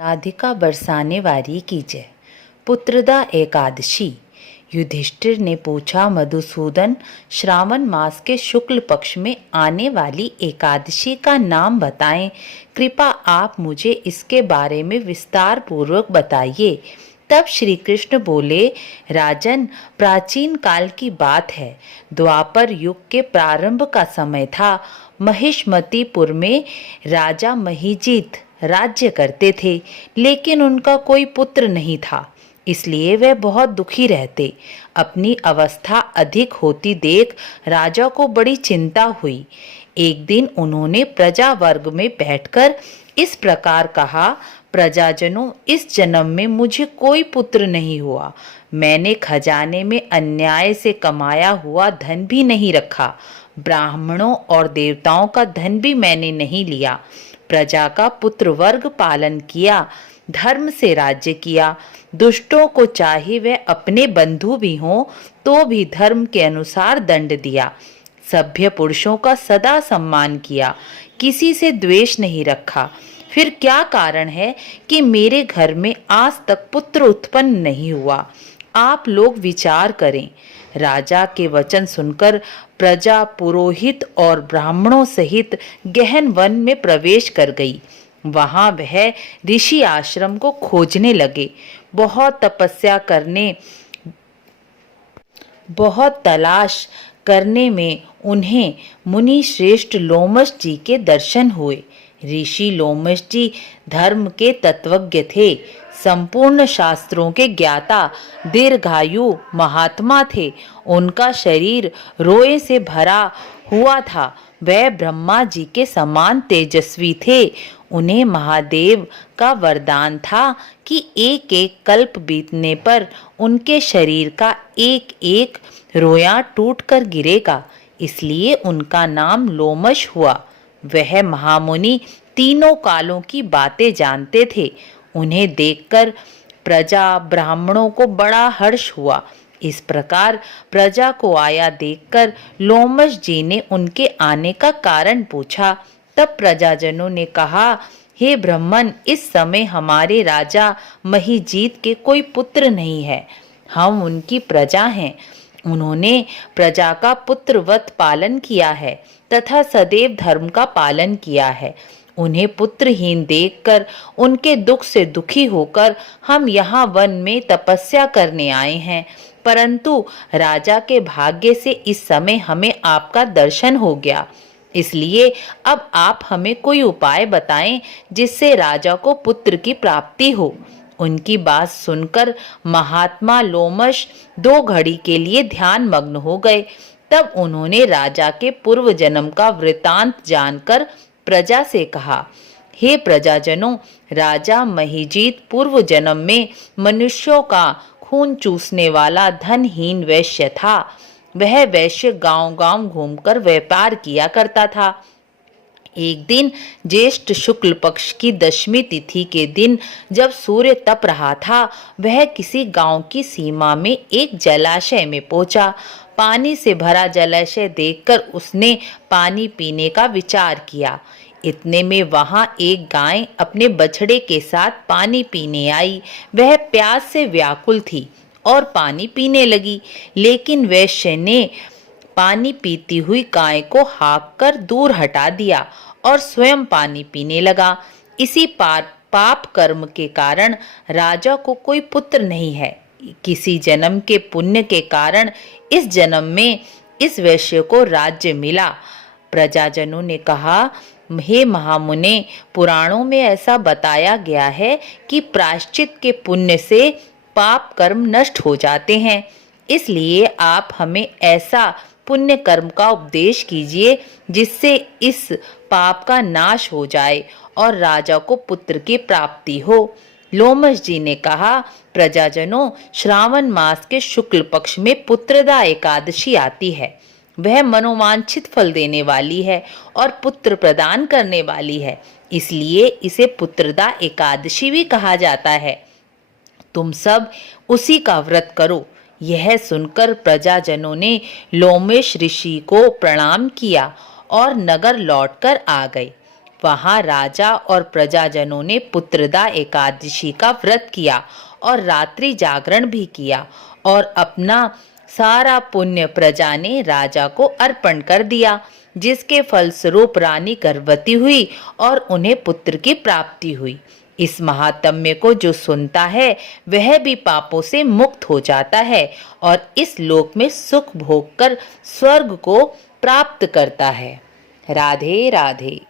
राधिका बरसाने वारी की जय। पुत्रदा एकादशी। युधिष्ठिर ने पूछा, मधुसूदन, श्रावण मास के शुक्ल पक्ष में आने वाली एकादशी का नाम बताएं। कृपा आप मुझे इसके बारे में विस्तार पूर्वक बताइए। तब श्री कृष्ण बोले, राजन, प्राचीन काल की बात है। द्वापर युग के प्रारंभ का समय था। महिष्मतीपुर में राजा महीजीत राज्य करते थे, लेकिन उनका कोई पुत्र नहीं था, इसलिए वह बहुत दुखी रहते। अपनी अवस्था अधिक होती देख राजा को बड़ी चिंता हुई। एक दिन उन्होंने प्रजा वर्ग में बैठकर इस प्रकार कहा, प्रजाजनों, इस जन्म में मुझे कोई पुत्र नहीं हुआ। मैंने खजाने में अन्याय से कमाया हुआ धन भी नहीं रखा। ब्राह्मणों और देवताओं का धन भी मैंने नहीं लिया। प्रजा का पुत्र वर्ग पालन किया, धर्म से राज्य किया। दुष्टों को चाहे वे अपने बंधु भी हों तो भी धर्म के अनुसार दंड दिया। सभ्य पुरुषों का सदा सम्मान किया, किसी से द्वेष नहीं रखा। फिर क्या कारण है कि मेरे घर में आज तक पुत्र उत्पन्न नहीं हुआ? आप लोग विचार करें। राजा के वचन सुनकर प्रजा पुरोहित और ब्राह्मणों सहित गहन वन में प्रवेश कर गई। वहां वह ऋषि आश्रम को खोजने लगे। बहुत तलाश करने में उन्हें मुनि श्रेष्ठ लोमश जी के दर्शन हुए। ऋषि लोमश जी धर्म के तत्वज्ञ थे, संपूर्ण शास्त्रों के ज्ञाता, दीर्घायु महात्मा थे। उनका शरीर रोए से भरा हुआ था। वह ब्रह्मा जी के समान तेजस्वी थे। उन्हें महादेव का वरदान था कि एक एक कल्प बीतने पर उनके शरीर का एक एक रोया टूट कर गिरेगा, इसलिए उनका नाम लोमश हुआ। वह महामुनि तीनों कालों की बातें जानते थे। उन्हें देखकर प्रजा ब्राह्मणों को बड़ा हर्ष हुआ। इस प्रकार प्रजा को आया देखकर लोमश जी ने उनके आने का कारण पूछा। तब प्रजाजनों ने कहा, हे ब्राह्मण, इस समय हमारे राजा महीजीत के कोई पुत्र नहीं है। हम उनकी प्रजा हैं। उन्होंने प्रजा का पुत्रवत पालन किया है तथा सदैव धर्म का पालन किया है। उन्हें पुत्रहीन देखकर उनके दुख से दुखी होकर हम यहाँ वन में तपस्या करने आए हैं, परंतु राजा के भाग्य से इस समय हमें आपका दर्शन हो गया। इसलिए अब आप हमें कोई उपाय बताएं जिससे राजा को पुत्र की प्राप्ति हो। उनकी बात सुनकर महात्मा लोमश 2 घड़ी के लिए ध्यान मग्न हो गए। तब उन्होंने राजा के पूर्व जन्म का वृतांत जानकर प्रजा से कहा, हे प्रजाजनों, राजा महीजीत पूर्व जन्म में मनुष्यों का खून चूसने वाला धनहीन वैश्य था। वह वैश्य गांव-गांव घूमकर व्यापार किया करता था। एक दिन ज्येष्ठ शुक्ल पक्ष की 10वीं तिथि के दिन जब सूर्य तप रहा था, वह किसी गांव की सीमा में एक जलाशय में पहुंचा। पानी से भरा जलाशय देखकर उसने पानी पीने का विचार किया। इतने में वहां एक गाय अपने बछड़े के साथ पानी पीने आई। वह प्यास से व्याकुल थी और पानी पीने लगी, लेकिन वैश्य ने पानी पीती हुई गाय को हाँक कर दूर हटा दिया और स्वयं पानी पीने लगा। इसी पाप कर्म के कारण राजा को कोई पुत्र नहीं है। किसी जन्म के पुण्य के कारण इस जन्म में इस वैश्य को राज्य मिला। प्रजाजनों ने कहा, हे महामुने, पुराणों में ऐसा बताया गया है कि प्रायश्चित के पुण्य से पाप कर्म नष्ट हो जाते हैं। इसलिए आप हमें ऐसा पुण्य कर्म का उपदेश कीजिए जिससे इस पाप का नाश हो जाए और राजा को पुत्र की प्राप्ति हो। लोमश जी ने कहा, प्रजाजनों, श्रावण मास के शुक्ल पक्ष में पुत्रदा एकादशी आती है। वह मनोवांछित फल देने वाली है और पुत्र प्रदान करने वाली है, इसलिए इसे पुत्रदा एकादशी भी कहा जाता है। तुम सब उसी का व्रत करो। यह सुनकर प्रजाजनों ने लोमेश ऋषि को प्रणाम किया और नगर लौटकर आ गए। वहाँ राजा और प्रजाजनों ने पुत्रदा एकादशी का व्रत किया और रात्रि जागरण भी किया और अपना सारा पुण्य प्रजा ने राजा को अर्पण कर दिया, जिसके फलस्वरूप रानी गर्भवती हुई और उन्हें पुत्र की प्राप्ति हुई। इस महात्म्य को जो सुनता है वह भी पापों से मुक्त हो जाता है और इस लोक में सुख भोग कर स्वर्ग को प्राप्त करता है। राधे राधे।